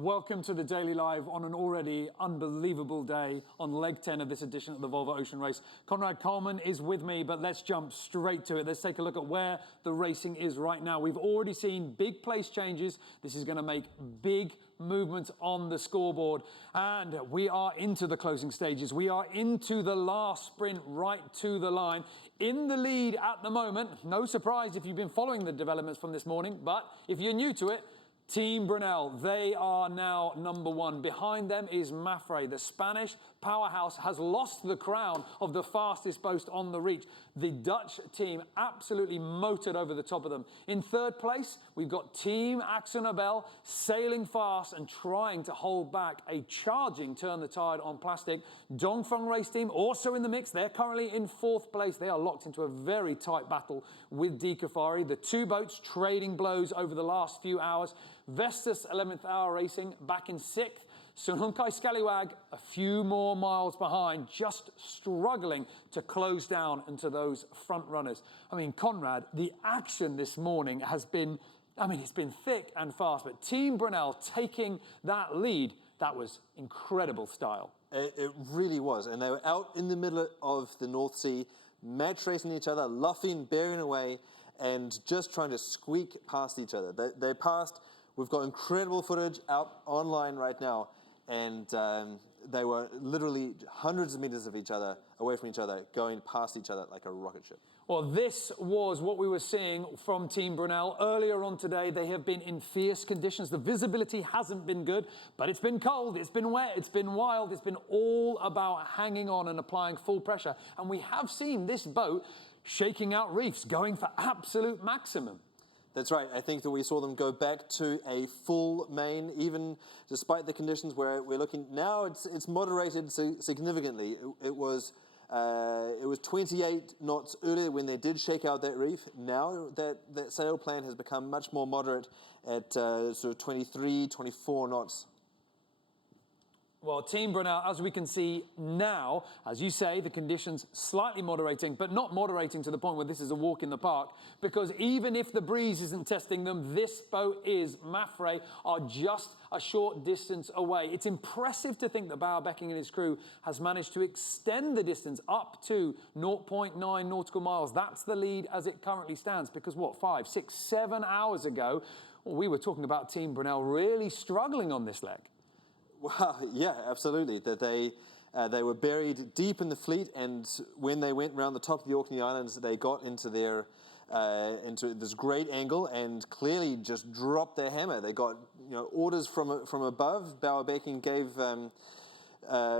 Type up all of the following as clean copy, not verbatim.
welcome to the Daily Live on an already unbelievable day on leg 10 of this edition of the Volvo Ocean Race. Conrad Coleman is with me, but let's jump straight to it. Let's take a look at where the racing is right now. We've already seen big place changes. This is going to make big movements on the scoreboard. And we are into the closing stages. We are into the last sprint right to the line. In the lead at the moment, no surprise if you've been following the developments from this morning, but if you're new to it, Team Brunel, they are now number one. Behind them is Mafre. The Spanish powerhouse has lost the crown of the fastest boat on the reach. The Dutch team absolutely motored over the top of them. In third place, we've got Team Axonabel sailing fast and trying to hold back a charging Turn the Tide on Plastic. Dongfeng Race Team also in the mix. They're currently in fourth place. They are locked into a very tight battle with Decafari. The two boats trading blows over the last few hours. Vestas 11th Hour Racing back in sixth. Sunhunkai Scallywag a few more miles behind, just struggling to close down into those front runners. I mean, Conrad, the action this morning has been, it's been thick and fast, but Team Brunel taking that lead, that was incredible style. It really was, and they were out in the middle of the North Sea, match racing each other, luffing, bearing away, and just trying to squeak past each other. They passed. We've got incredible footage out online right now, and they were literally hundreds of meters of each other, away from each other, going past each other like a rocket ship. Well, this was what we were seeing from Team Brunel. Earlier on today, they have been in fierce conditions. The visibility hasn't been good, but it's been cold, it's been wet, it's been wild. It's been all about hanging on and applying full pressure. And we have seen this boat shaking out reefs, going for absolute maximum. That's right. I think that we saw them go back to a full main, even despite the conditions where we're looking now. It's moderated significantly. It was 28 knots earlier when they did shake out that reef. Now that sail plan has become much more moderate at sort of 23, 24 knots. Well, Team Brunel, as we can see now, as you say, the conditions slightly moderating, but not moderating to the point where this is a walk in the park, because even if the breeze isn't testing them, this boat is. Mafre are just a short distance away. It's impressive to think that Bauer-Becking and his crew has managed to extend the distance up to 0.9 nautical miles. That's the lead as it currently stands, because what, 5, 6, 7 hours ago, we were talking about Team Brunel really struggling on this leg. Well, yeah, absolutely. That they were buried deep in the fleet, and when they went around the top of the Orkney Islands, they got into into this great angle and clearly just dropped their hammer. They got orders from above. Bauer-Becking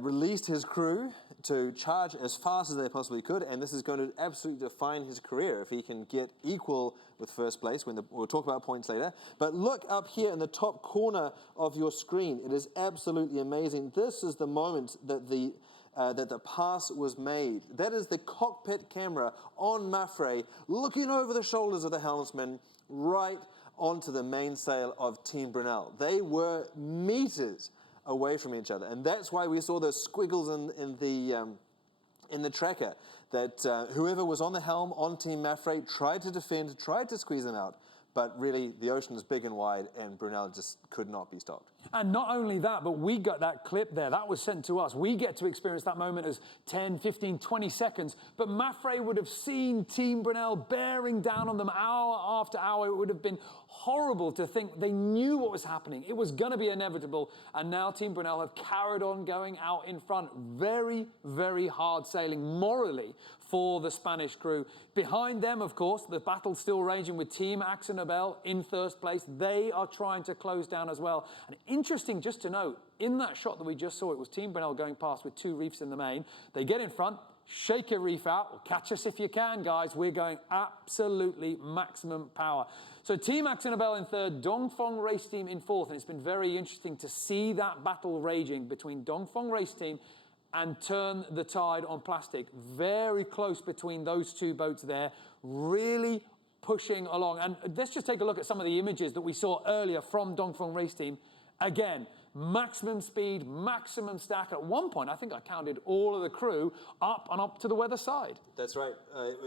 released his crew to charge as fast as they possibly could, and this is going to absolutely define his career if he can get equal with first place. We'll talk about points later. But look up here in the top corner of your screen. It is absolutely amazing. This is the moment that the pass was made. That is the cockpit camera on Mafre looking over the shoulders of the helmsman right onto the mainsail of Team Brunel. They were meters away from each other, and that's why we saw those squiggles in the tracker, that whoever was on the helm on Team Mafre tried to defend, tried to squeeze them out, but really the ocean is big and wide, and Brunel just could not be stopped. And not only that, but we got that clip there. That was sent to us. We get to experience that moment as 10, 15, 20 seconds. But Mafre would have seen Team Brunel bearing down on them hour after hour. It would have been horrible to think they knew what was happening. It was going to be inevitable. And now Team Brunel have carried on going out in front. Very, very hard sailing morally for the Spanish crew. Behind them, of course, the battle's still raging with Team Axonabel in first place. They are trying to close down as well. And interesting just to note, in that shot that we just saw, it was Team Brunel going past with two reefs in the main. They get in front, shake a reef out. Well, catch us if you can, guys. We're going absolutely maximum power. So Team Axonabel in third, Dongfeng Race Team in fourth. And it's been very interesting to see that battle raging between Dongfeng Race Team and Turn the Tide on Plastic. Very close between those two boats there, really pushing along. And let's just take a look at some of the images that we saw earlier from Dongfeng Race Team. Again, maximum speed, maximum stack. At one point, I think I counted all of the crew up and up to the weather side. That's right.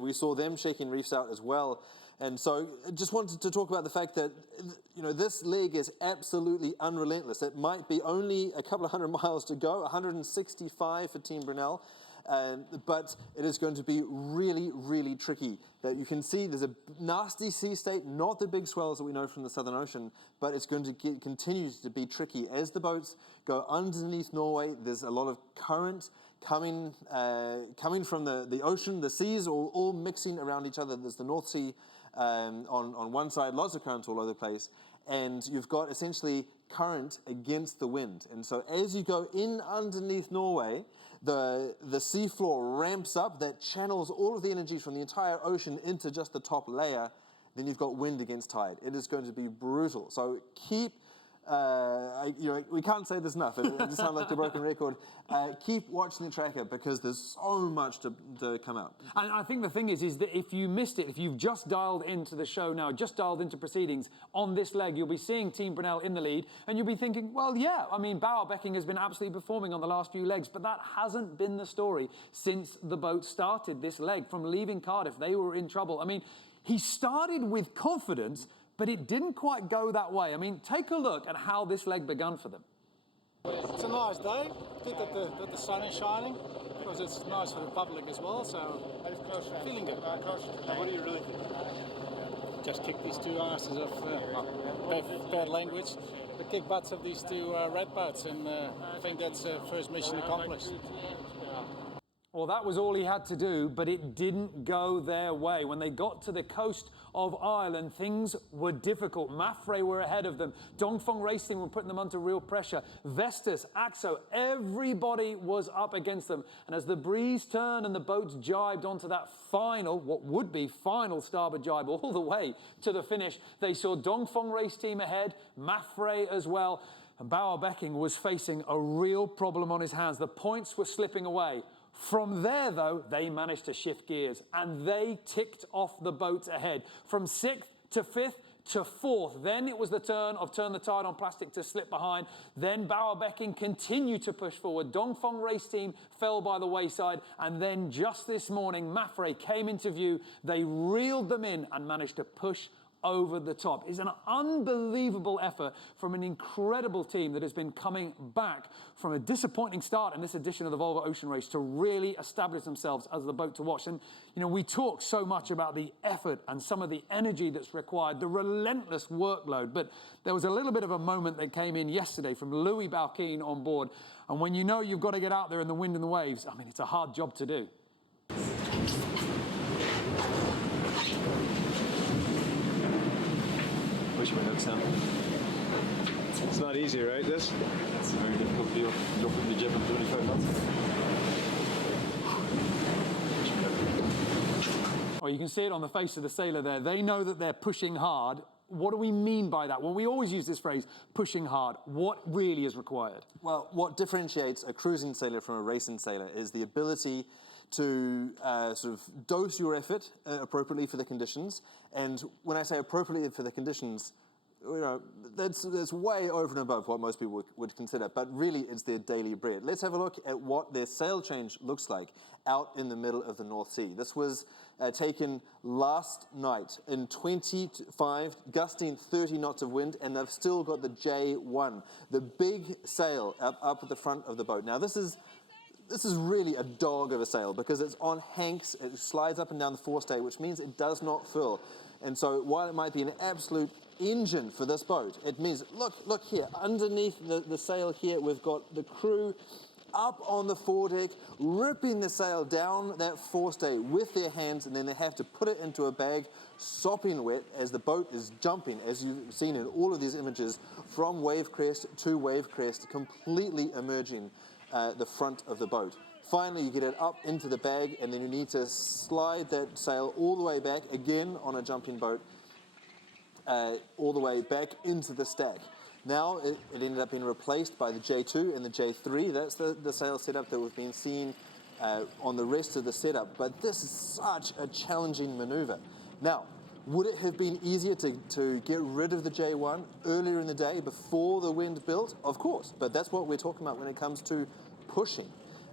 We saw them shaking reefs out as well. And so I just wanted to talk about the fact that, this leg is absolutely unrelentless. It might be only a couple of hundred miles to go, 165 for Team Brunel. But it is going to be really, really tricky. That you can see there's a nasty sea state, not the big swells that we know from the Southern Ocean, but it's going to continue to be tricky. As the boats go underneath Norway, there's a lot of current coming from the ocean, the seas all mixing around each other. There's the North Sea on one side, lots of currents all over the place, and you've got essentially current against the wind. And so as you go in underneath Norway, the seafloor ramps up, that channels all of the energy from the entire ocean into just the top layer. Then you've got wind against tide. It is going to be brutal. So keep, we can't say this enough. It just sounds like a broken record. Keep watching the tracker because there's so much to come out. And I think the thing is that if you missed it, if you've just dialed into the show now, just dialed into proceedings, on this leg, you'll be seeing Team Brunel in the lead, and you'll be thinking, well, yeah, I mean, Bauer Becking has been absolutely performing on the last few legs, but that hasn't been the story since the boat started this leg. From leaving Cardiff, they were in trouble. I mean, he started with confidence, but it didn't quite go that way. I mean, take a look at how this leg begun for them. It's a nice day. Good that the sun is shining, because it's nice for the public as well. So feeling good. What do you really think? Just kick these two asses of bad language. The kick butts of these two red boats, and I think that's first mission accomplished. Well, that was all he had to do, but it didn't go their way. When they got to the coast of Ireland, things were difficult. Mafre were ahead of them. Dongfeng Racing were putting them under real pressure. Vestas, Axo, everybody was up against them. And as the breeze turned and the boats jibed onto that final, what would be final starboard jibe all the way to the finish, they saw Dongfeng Race Team ahead, Mafre as well. And Bauer Becking was facing a real problem on his hands. The points were slipping away. From there, though, they managed to shift gears, and they ticked off the boats ahead. From 6th to 5th to 4th. Then it was the turn of Turn the Tide on Plastic to slip behind. Then Bauer Becking continued to push forward. Dongfeng Race Team fell by the wayside. And then just this morning, Mafre came into view. They reeled them in and managed to push over the top. It's an unbelievable effort from an incredible team that has been coming back from a disappointing start in this edition of the Volvo Ocean Race to really establish themselves as the boat to watch. And, we talk so much about the effort and some of the energy that's required, the relentless workload, but there was a little bit of a moment that came in yesterday from Louis Balkeen on board. And when you know you've got to get out there in the wind and the waves, I mean, it's a hard job to do. Which way looks It's not easy, right, this? It's a very difficult deal. You're putting the gym on 25 months. Well, you can see it on the face of the sailor there. They know that they're pushing hard. What do we mean by that? Well, we always use this phrase, pushing hard. What really is required? Well, what differentiates a cruising sailor from a racing sailor is the ability to sort of dose your effort appropriately for the conditions. And when I say appropriately for the conditions, that's way over and above what most people would consider, but really it's their daily bread. Let's have a look at what their sail change looks like out in the middle of the North Sea. This was taken last night in 25, gusting 30 knots of wind, and they've still got the J1, the big sail up at the front of the boat. Now this is really a dog of a sail because it's on hanks, it slides up and down the forestay, which means it does not fill. And so while it might be an absolute engine for this boat, it means, look here, underneath the sail here, we've got the crew up on the foredeck, ripping the sail down that forestay with their hands, and then they have to put it into a bag, sopping wet as the boat is jumping, as you've seen in all of these images, from wave crest to wave crest, completely emerging the front of the boat. Finally, you get it up into the bag, and then you need to slide that sail all the way back, again on a jumping boat, all the way back into the stack. Now it ended up being replaced by the J2 and the J3. That's the sail setup that we've been seeing on the rest of the setup. But this is such a challenging maneuver. Now, Would it have been easier to get rid of the J1 earlier in the day before the wind built? Of course, but that's what we're talking about when it comes to pushing.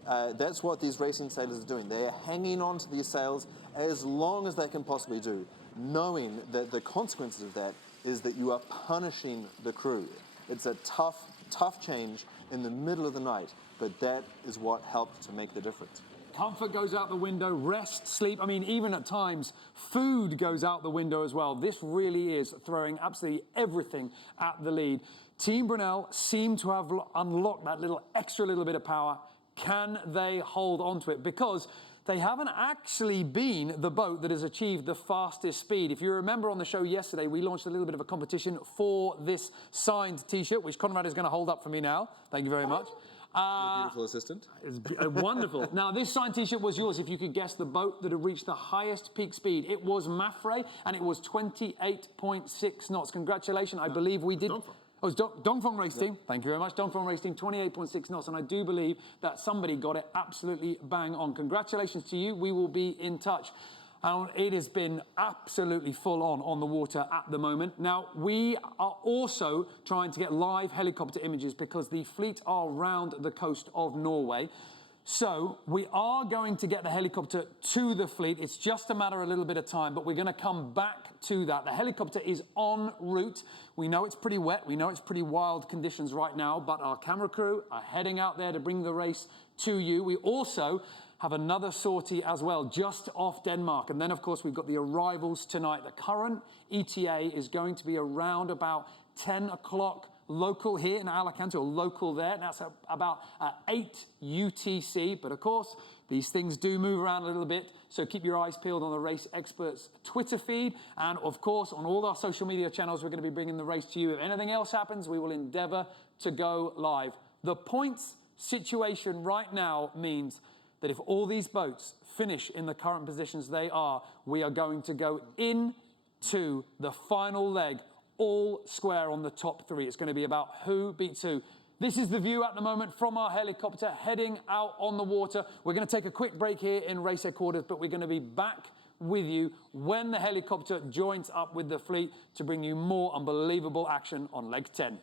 That's what these racing sailors are doing. They're hanging on to these sails as long as they can possibly do, knowing that the consequences of that is that you are punishing the crew. It's a tough change in the middle of the night, but that is what helped to make the difference. Comfort goes out the window, rest, sleep. I mean, even at times, food goes out the window as well. This really is throwing absolutely everything at the lead. Team Brunel seem to have unlocked that extra little bit of power. Can they hold on to it? Because they haven't actually been the boat that has achieved the fastest speed. If you remember on the show yesterday, we launched a little bit of a competition for this signed T-shirt, which Conrad is going to hold up for me now. Thank you very much. Your beautiful assistant. It's wonderful. Now, this signed T-shirt was yours if you could guess the boat that had reached the highest peak speed. It was Mafre, and it was 28.6 knots. Congratulations. I believe we did... Dongfeng. Oh, it's Dongfeng Race Team. Thank you very much. Dongfeng Race Team, 28.6 knots, and I do believe that somebody got it absolutely bang on. Congratulations to you. We will be in touch. It has been absolutely full on the water at the moment. Now, we are also trying to get live helicopter images because the fleet are around the coast of Norway. So we are going to get the helicopter to the fleet. It's just a matter of a little bit of time, but we're going to come back to that. The helicopter is en route. We know it's pretty wet. We know it's pretty wild conditions right now, but our camera crew are heading out there to bring the race to you. We also have another sortie as well, just off Denmark. And then, of course, we've got the arrivals tonight. The current ETA is going to be around about 10 o'clock local here in Alicante, or local there. That's about 8 UTC. But, of course, these things do move around a little bit, so keep your eyes peeled on the Race Experts Twitter feed. And, of course, on all our social media channels, we're going to be bringing the race to you. If anything else happens, we will endeavour to go live. The points situation right now means that if all these boats finish in the current positions they are, we are going to go into the final leg all square on the top three. It's going to be about who beats who. This is the view at the moment from our helicopter heading out on the water. We're going to take a quick break here in race headquarters, but we're going to be back with you when the helicopter joins up with the fleet to bring you more unbelievable action on leg 10.